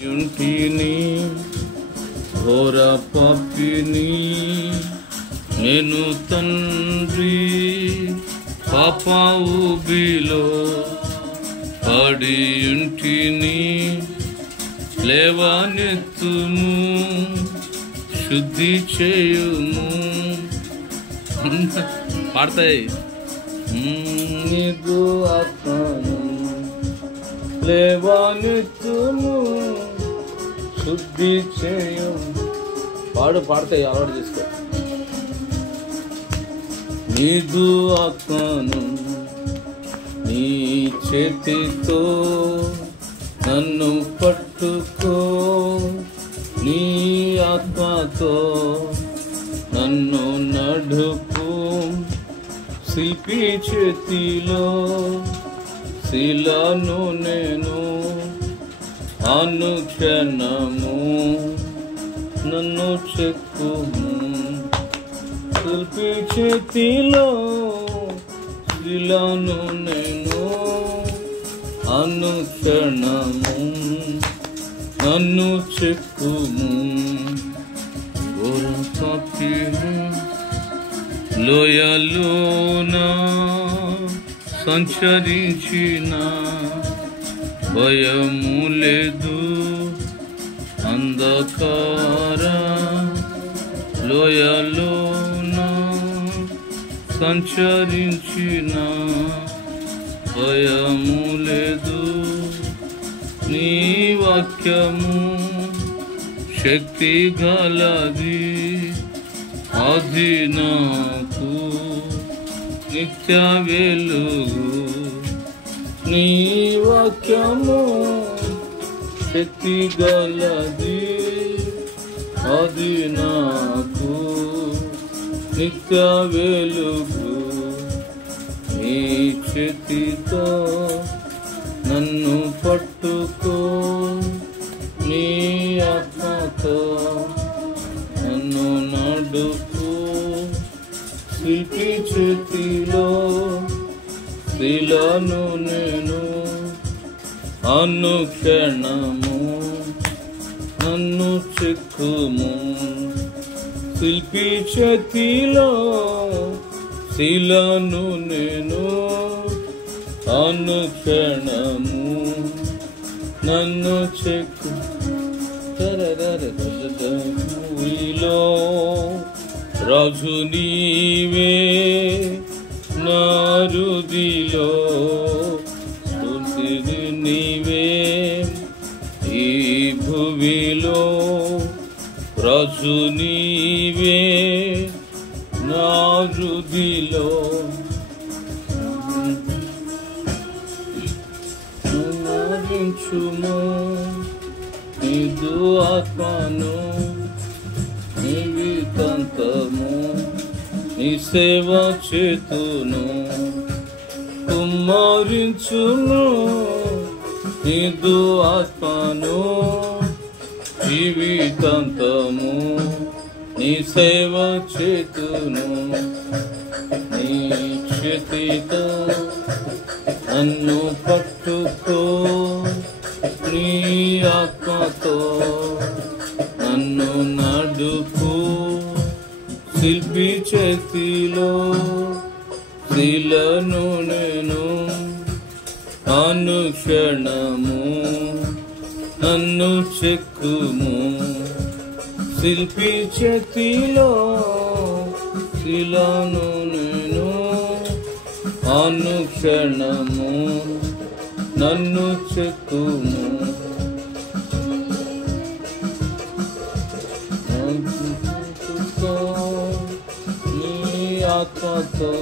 యుంటిని ఘోర పాపిని నేను తండ్రి పాప ఊబిలో పడియుంటిని లేవనెత్తుము శుద్ధి చేయుము పాడతాయి నీకు ఆత్మను లేవనెత్తుము శుద్ధి చేయు పాడతాయి అలవాటు చేసుకో నీదు ఆత్మను నీ చేతితో నన్ను పట్టుకో నీ ఆత్మతో నన్ను నడుపు శిల్పి చేతిలో శిలను నేను అనుక్షణము నన్ను చెక్కుము శిల్పి చేతిలో శిలను నేను అనుక్షణము నన్ను చెక్కుము లోయలోన సంచరించిన భయము లేదు అంధకార లోయలోన సంచరించిన భయము లేదు నీ వాక్యము శక్తి గలది అది నాకు నిత్య వెలుగు నీ వాక్యము శక్తి గలది అది నాకు నిత్య వెలుగు నీ చేతితో నన్ను పట్టుకో నీ ఆత్మతో నన్ను నడుపు శిల్పి చేతిలో శిలను నేను అనుక్షణము నన్ను చెక్కుము శిల్పి చేతిలో శిలను నేను అనుక్షణము నన్ను చెక్కు రాజు నీవే నా హృదిలో స్తుతిని నీవే ఈ భువిలో రాజు నీవే నా హృదిలో నీదు ఆత్మను నీవితంతము నీ సేవ చేతును కుమ్మరించును నీదు ఆత్మను జీవితాంతము నీ సేవ చేతును నీ చేతితో నన్ను పట్టుకో నీ ఆత్మతో నన్ను నడుపు శిల్పి చేతిలో శిలను నేను అనుక్షణము నన్ను చెక్కుము శిల్పి చేతిలో శిలను నేను అనుక్షణము నన్ను చెక్కుము నీ ఆత్మతో